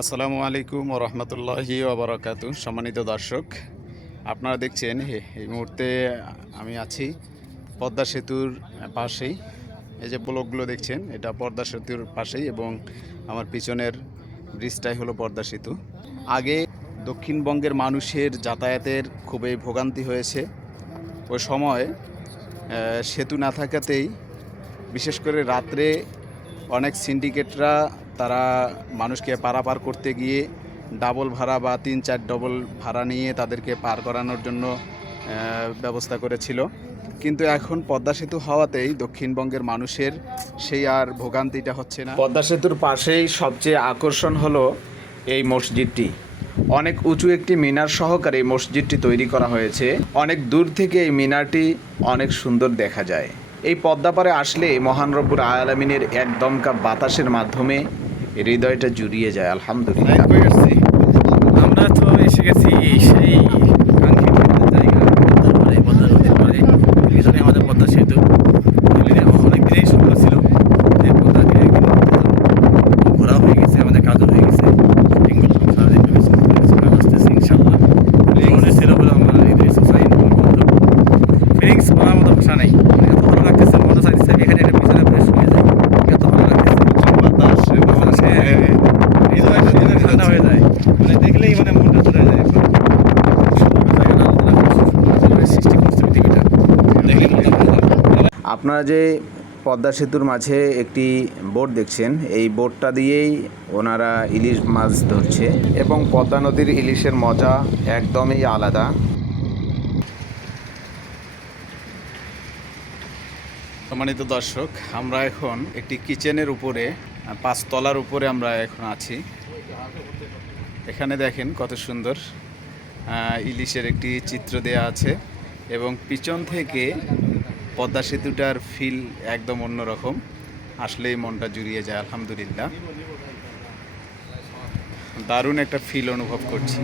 আসসালামু আলাইকুম রহমতুল্লাহি ওবরাকাত সম্মানিত দর্শক, আপনারা দেখছেন এই মুহূর্তে আমি আছি পদ্মা সেতুর পাশেই। এই যে ব্লকগুলো দেখছেন, এটা পদ্মা সেতুর পাশেই এবং আমার পিছনের ব্রিজটাই হলো পদ্মা সেতু। আগে দক্ষিণবঙ্গের মানুষের যাতায়াতের খুবই ভোগান্তি হয়েছে। ওই সময় সেতু না থাকাতেই বিশেষ করে রাত্রে অনেক সিন্ডিকেটরা তারা মানুষকে পারাপার করতে গিয়ে ডাবল ভাড়া বা তিন চার ডবল ভাড়া নিয়ে তাদেরকে পার করানোর জন্য ব্যবস্থা করেছিল। কিন্তু এখন পদ্মা সেতু হওয়াতেই দক্ষিণবঙ্গের মানুষের সেই আর ভোগান্তিটা হচ্ছে না। পদ্মা সেতুর পাশেই সবচেয়ে আকর্ষণ হলো এই মসজিদটি। অনেক উঁচু একটি মিনার সহকারে এই মসজিদটি তৈরি করা হয়েছে। অনেক দূর থেকে এই মিনারটি অনেক সুন্দর দেখা যায়। এই পদ্মাপারে আসলে মহান আলামিনের এক দমকা বাতাসের মাধ্যমে হৃদয়টা জুড়িয়ে যায় আলহামদুলিল্লাহ। আপনারা যে পদ্মা সেতুর মাঝে একটি বোট দেখছেন, এই বোটটা দিয়েই ওনারা ইলিশ মাছ ধরছে এবং পদ্মা নদীর ইলিশের মজা একদমই আলাদা। সম্মানিত দর্শক, আমরা এখন একটি কিচেনের উপরে পাঁচতলার উপরে আমরা এখন আছি। এখানে দেখেন কত সুন্দর ইলিশের একটি চিত্র দেয়া আছে এবং পিছন থেকে পদ্মা সেতুটার ফিল একদম অন্যরকম। আসলেই মনটা জুড়িয়ে যায়, আলহামদুলিল্লাহ। দারুণ একটা ফিল অনুভব করছি।